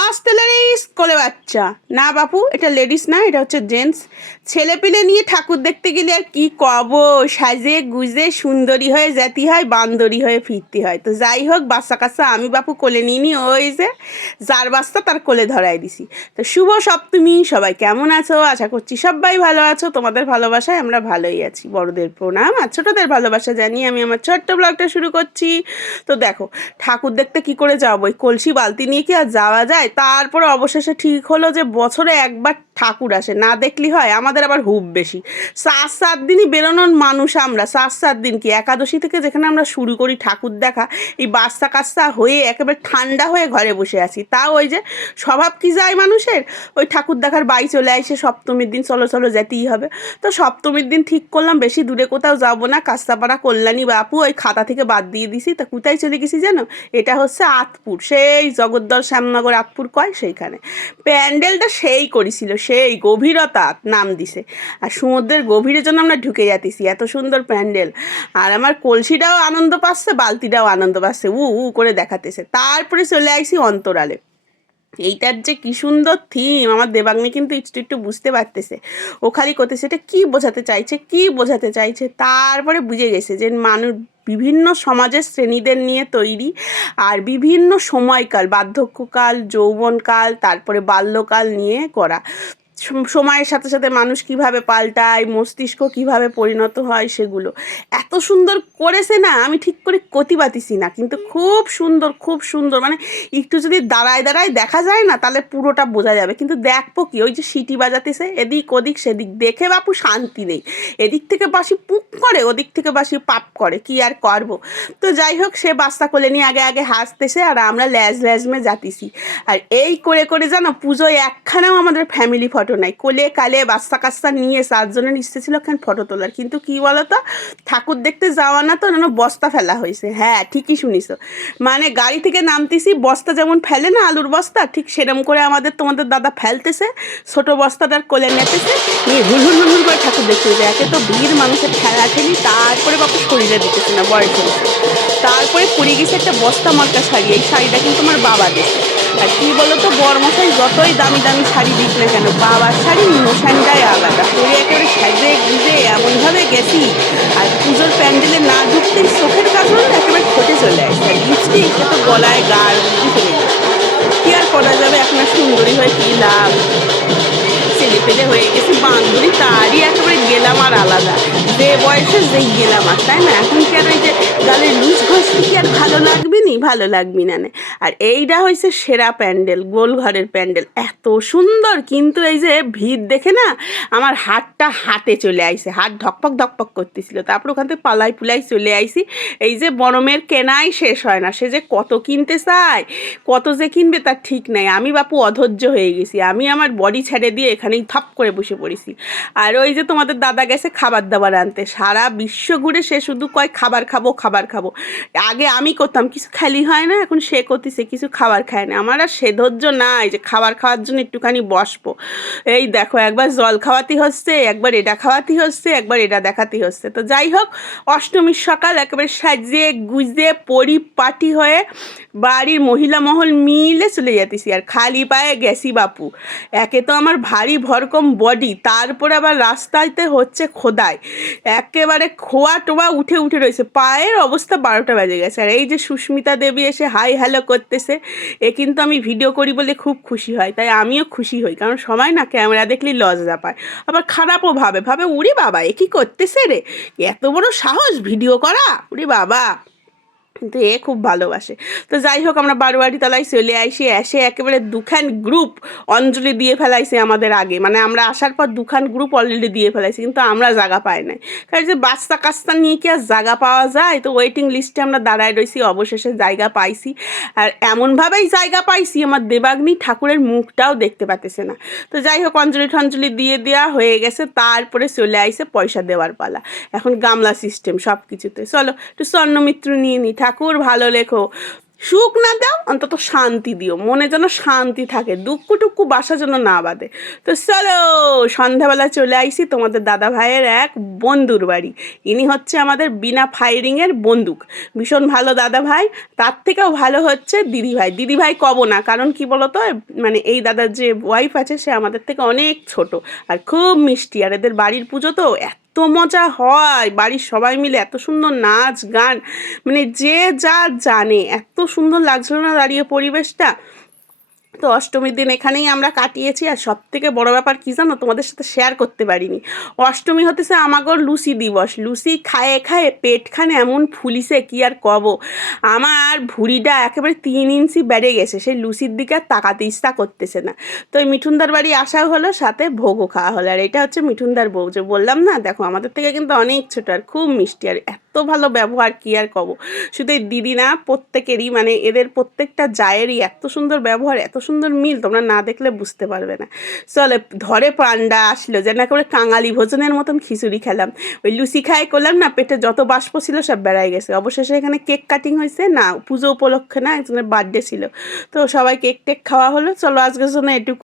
আসতে লেডিস কোলে বাচ্চা। না বাপু, এটা লেডিস না, এটা হচ্ছে জেন্টস ছেলে পিলে নিয়ে ঠাকুর দেখতে গেলে আর কি কব? সাজে গুজে সুন্দরী হয়ে যেতে হয়, বান্দরি হয়ে ফিরতে হয়। তো যাই হোক, বাচ্চা কাচ্চা আমি বাপু কোলে নিইনি ওই যে যার বাচ্চা তার কোলে ধরাই দিছি। তো শুভ সপ্তমী, সবাই কেমন আছো? আশা করছি সবাই ভালো আছো। তোমাদের ভালোবাসায় আমরা ভালোই আছি। বড়দের প্রণাম আর ছোটদের ভালোবাসা জানিয়ে আমি আমার ছোট্ট ব্লগটা শুরু করছি। তো দেখো, ঠাকুর দেখতে কি করে যাব? ওই কলসি বালতি নিয়ে কি আর যাওয়া যায়? তারপরে অবশেষে ঠিক হলো যে বছরে একবার ঠাকুর আসে, না দেখলি হয়, আমাদের আবার হুব বেশি। সাত সাত দিনই বেরোনোর মানুষ আমরা, সাত সাত দিন কি? একাদশী থেকে যেখানে আমরা শুরু করি ঠাকুর দেখা, এই বাচ্চা কাচ্চা হয়ে একেবারে ঠান্ডা হয়ে ঘরে বসে আছি। তা ওই যে স্বভাব কি যায় মানুষের? ওই ঠাকুর দেখার বাই চলে আসে সপ্তমীর দিন, চলো চলো যেতেই হবে। তো সপ্তমীর দিন ঠিক করলাম, বেশি দূরে কোথাও যাব না, কাস্তাপাড়া, কল্যাণী বাপু, ওই খাতা থেকে বাদ দিয়ে দিছি। তা কোথায় চলে গেছি জানো? এটা হচ্ছে আতপুর, সেই জগদ্দল শ্যামনগর আতপুর কয়? সেইখানে। প্যান্ডেলটা সেই করেছিল, সেই গভীরতা নাম দিছে। আর সমুদ্রের গভীরের জন্য আমরা ঢুকে যাতেছি এত সুন্দর প্যান্ডেল। আর আমার কলসিটাও আনন্দ পাচ্ছে, বালতিটাও আনন্দ পাচ্ছে, উ উ, করে দেখাতেছে। তারপরে চলে আসি অন্তরালে। এইটার যে কি সুন্দর থিম আমার দেবাগ্নি কিন্তু একটু একটু বুঝতে পারতেছে। ও খালি করতেছে, এটা কী বোঝাতে চাইছে, কি বোঝাতে চাইছে? তারপরে বুঝে গেছে যে মানুষ বিভিন্ন সমাজের শ্রেণীদের নিয়ে তৈরি আর বিভিন্ন সময়কাল বার্ধক্যকাল যৌবনকাল তারপরে বাল্যকাল নিয়ে করা। সময়ের সাথে সাথে মানুষ কীভাবে পাল্টায়, মস্তিষ্ক কীভাবে পরিণত হয় সেগুলো। এত সুন্দর করেছে না, আমি ঠিক করে কতি পাতিছি না, কিন্তু খুব সুন্দর খুব সুন্দর। মানে একটু যদি দাঁড়ায় দাঁড়ায় দেখা যায় না, তাহলে পুরোটা বোঝা যাবে। কিন্তু দেখব কি, ওই যে সিটি বাজাতেছে, এদিক ওদিক, সেদিক দেখে বাপু শান্তি নেই। এদিক থেকে বাসি পুক করে, ওদিক থেকে বাসি পাপ করে, কি আর করব? তো যাই হোক, সে বাচ্চা কোলে নিয়ে আগে আগে হাসতেছে আর আমরা ল্যাজ, ল্যাজমে যাতিছি। আর এই করে করে জানো, পুজোয় একখানেও আমাদের ফ্যামিলি ফটো নাই, কোলে কালে বাচ্চা কাচ্চা নিয়ে চারজনের ইচ্ছে ছিল এখানে ফটো তোলার? কিন্তু কি বলতো? ঠাকুর দেখতে যাওয়া না তো, যেন বস্তা ফেলা হয়েছে। হ্যাঁ ঠিকই শুনিছো মানে গাড়ি থেকে নামতেছি, বস্তা যেমন ফেলে না আলুর বস্তা, ঠিক সেরম করে আমাদের তোমাদের দাদা ফেলতেছে, ছোট বস্তাটার কোলে নেতেছে, নিয়ে হুল হুল হুল করে ঠাকুর দেখতে যেতে একে তো ভিড় মানুষের ঠেলা ঠেলি তারপরে বাপু শরীরে দিতেছে না, বয়স তারপরে পরে গেছে একটা বস্তা মার্কা শাড়ি, এই শাড়িটা কিন্তু আমার বাবা দিচ্ছে আর কি বলতো, বরমশাই যতই দামি দামি শাড়ি দিক না কেন, বাবার শাড়ি মোশানটাই আলাদা। পরে একেবারে সাজে গুজে এমনভাবে গেছি, আর পুজোর প্যান্ডেলে না ঢুকতেই চোখের কাজল একেবারে ঠোঁটে চলে আসছে। আর লিপস্টিক সে তো গলায় গাল কি আর করা যাবে, এখন সুন্দরী হয়ে কি লাভ? ছেলে পেলে হয়ে গেছে বান্ধবী, তারই আর আলাদা। যে বয়সে যেই গেলাম আর, তাই না? এখন কি আর ওই যে গালের লুজ ঘষলে কি আর ভালো লাগবে নি? ভালো লাগবি না। আর এইটা হয়েছে সেরা প্যান্ডেল, গোল ঘরের প্যান্ডেল। এত সুন্দর, কিন্তু এই যে ভিড় দেখে না, আমার হাতটা হাতে চলে আইছে। হাত ধকপক ধকপক করতেছিল। তারপর ওখান থেকে পালাই পুলাই চলে আইছি। এই যে বনমের কেনাই শেষ হয় না। সে যে কত কিনতে চায়, কত যে কিনবে তার ঠিক নাই। আমি বাপু অধৈর্য হয়ে গেছি। আমি আমার বডি ছেড়ে দিয়ে এখানেই থপ করে বসে পড়েছি। আর ওই যে তোমাদের দাদা গেছে খাবার দাবার আনতে। সারা বিশ্ব ঘুরে সে শুধু কয়, খাবার খাব খাবার খাব। আগে আমি করতাম, কিছু খালি হয় না, এখন সে করতেছে, কিছু খাবার খায় না। আমার আর সে ধৈর্য নাই যে খাবার খাওয়ার জন্য একটুখানি বসবো। এই দেখো, একবার জল খাওয়াতে হচ্ছে, একবার এটা খাওয়াতে হচ্ছে, একবার এটা দেখাতে হচ্ছে। তো যাই হোক, অষ্টমীর সকাল একেবারে সাজিয়ে গুজে পরিপাটি হয়ে বাড়ির মহিলা মহল মিলে চলে যেতেছি আর খালি পায়ে গেছি বাপু। একে তো আমার ভারী ভরকম বডি তারপর আবার রাস্তাতে হচ্ছে খোদায় একেবারে খোয়া টোয়া উঠে উঠে রয়েছে। পায়ের অবস্থা বারোটা বেজে গেছে। আর এই যে সুস্মিতা দেবী এসে হাই হ্যালো করতেছে, এ কিন্তু আমি ভিডিও করি বলে খুব খুশি হয়। তাই আমিও খুশি হই, কারণ সময় না ক্যামেরা দেখলে লজ্জা পায়। আবার খারাপও ভাবে। ভাবে, উড়ি বাবা, এ কি করতেছে রে? এত বড় সাহস ভিডিও করা? উড়ি বাবা। কিন্তু এ খুব ভালোবাসে। তো যাই হোক, আমরা বারোয়ারি তলায় চলে আসি, এসে একেবারে দুখান গ্রুপ অঞ্জলি দিয়ে ফেলাইছে আমাদের আগে। মানে আমরা আসার পর দুখান গ্রুপ অলরেডি দিয়ে ফেলাইছি, কিন্তু আমরা জায়গা পাই নাই। কারণ যে বাচ্চা কাচ্চা নিয়ে কি আর জায়গা পাওয়া যায়? তো ওয়েটিং লিস্টে আমরা দাঁড়ায় রয়েছি অবশেষে জায়গা পাইছি। আর এমনভাবেই জায়গা পাইছি, আমার দেবাগ্নি ঠাকুরের মুখটাও দেখতে পাতেছে না। তো যাই হোক, অঞ্জলি ঠঞ্জলি দিয়ে দেওয়া হয়ে গেছে, তারপরে চলে আইসে পয়সা দেওয়ার পালা। এখন গামলা সিস্টেম সব কিছুতে চলো, একটু স্বর্ণমিত্র নিয়ে নি ঠাকুর ভালো লেখো। সুখ না দাও, অন্তত শান্তি দিও। মনে যেন শান্তি থাকে দুঃখ টুক্কু বাসা যেন না বাঁধে। তো চলো, সন্ধ্যাবেলা চলে আইসি তোমাদের দাদা ভাইয়ের এক বন্ধুর বাড়ি। ইনি হচ্ছে আমাদের বিনা ফায়ারিংয়ের বন্দুক। ভীষণ ভালো দাদা ভাই, তার থেকেও ভালো হচ্ছে দিদি ভাই। দিদি ভাই কব না, কারণ কি বলতো মানে এই দাদার যে ওয়াইফ আছে, সে আমাদের থেকে অনেক ছোট। আর খুব মিষ্টি, আর এদের বাড়ির পুজো তো এত মজা হয়। বাড়ির সবাই মিলে এত সুন্দর নাচ, গান মানে যে যা জানে, এত সুন্দর লাগছিল না দাঁড়িয়ে পরিবেশটা? তো অষ্টমীর দিন এখানেই আমরা কাটিয়েছি। আর সব থেকে বড়ো ব্যাপার কী জানো? তোমাদের সাথে শেয়ার করতে পারিনি। অষ্টমী হতেছে আমাগর লুচি দিবস। লুচি খায়ে খায়ে পেটখানে এমন ফুলিছে কি আর কব? আমার ভুঁড়িটা একেবারে তিন ইঞ্চি বেড়ে গেছে। সেই লুচির দিকে আর তাকাতে ইচ্ছা করতেছে না। তো এই মিঠুনদার বাড়ি আসা হলো, সাথে ভোগও খাওয়া হলো। আর এটা হচ্ছে মিঠুনদার বউ। যে বললাম না, দেখো আমাদের থেকে কিন্তু অনেক ছোট আর খুব মিষ্টি। আর এত ভালো ব্যবহার কি আর কব? শুধু এই দিদি না, প্রত্যেকেরই মানে এদের প্রত্যেকটা জায়েরই এত সুন্দর ব্যবহার, এত সুন্দর মিল তোমরা না দেখলে বুঝতে পারবে না। চলে, ধরে পান্ডা আসলো, যেন একেবারে কাঙালি ভোজনের মতন খিচুড়ি খেলাম। ওই লুচি খাই করলাম না, পেটে যত বাষ্প ছিল সব বেড়াই গেছে। অবশেষে এখানে কেক কাটিং হয়েছে না, পুজো উপলক্ষে না, একজনের বার্থডে ছিল। তো সবাই কেক টেক খাওয়া হলো, চলো আজকের জন্য এটুকু।